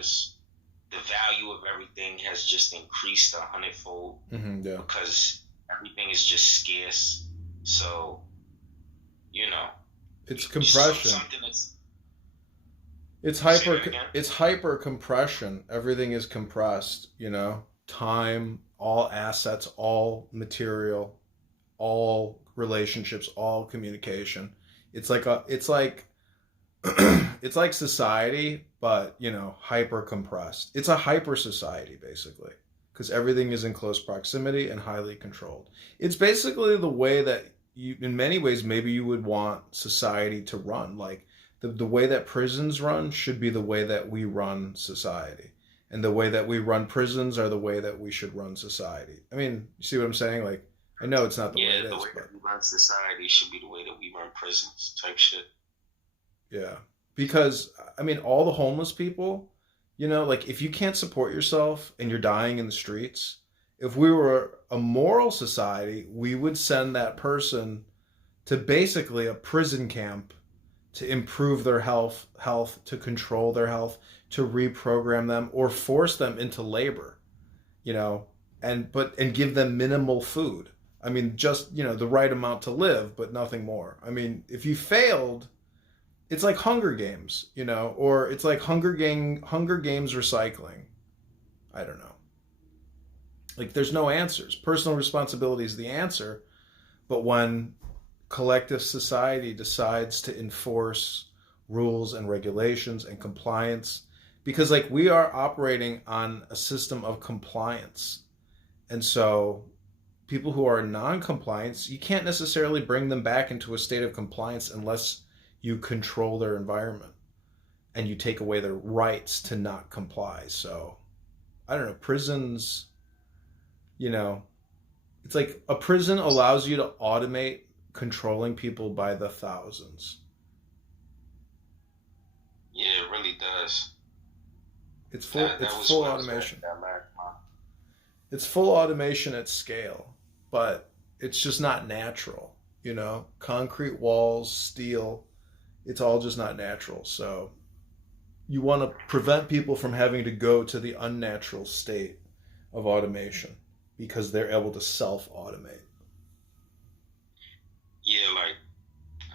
because the value of everything has just increased 100-fold Yeah. because everything is just scarce. So, you know, It's compression. something that's, It's say hyper that again? it's hyper compression. Everything is compressed, Time, all assets, all material, all relationships, all communication. It's like it's like society, but hyper compressed. It's a hyper society basically, because everything is in close proximity and highly controlled. It's basically the way that in many ways, maybe you would want society to run. Like the way that prisons run should be the way that we run society. And the way that we run prisons are the way that we should run society. I mean, you see what I'm saying? Like, I know it's not the way Yeah, it the is, way that but we run society should be the way that we run prisons type shit. yeah. Because, I mean, all the homeless people, like if you can't support yourself and you're dying in the streets, if we were a moral society, we would send that person to basically a prison camp to improve their health, to control their health, to reprogram them or force them into labor, you know, and give them minimal food. I mean, just, the right amount to live, but nothing more. I mean, if you failed, it's like Hunger Games, or it's like Hunger Games recycling. I don't know. Like there's no answers. Personal responsibility is the answer, but when collective society decides to enforce rules and regulations and compliance, because like we are operating on a system of compliance, and so people who are non-compliance, you can't necessarily bring them back into a state of compliance unless you control their environment and you take away their rights to not comply. So I don't know, prisons, you know, it's like a prison allows you to automate controlling people by the thousands. Yeah, it really does. It's full That it's that was full what I was going automation. to that last month. It's full automation at scale, but it's just not natural, Concrete walls, steel, it's all just not natural. So you want to prevent people from having to go to the unnatural state of automation because they're able to self-automate. Yeah, like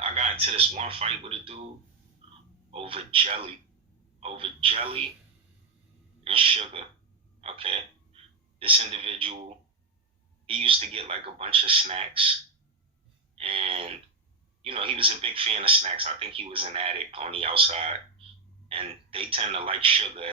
I got into this one fight with a dude over jelly, over jelly and sugar. Okay, this individual, he used to get like a bunch of snacks, and he was a big fan of snacks. I think he was an addict on the outside, and they tend to like sugar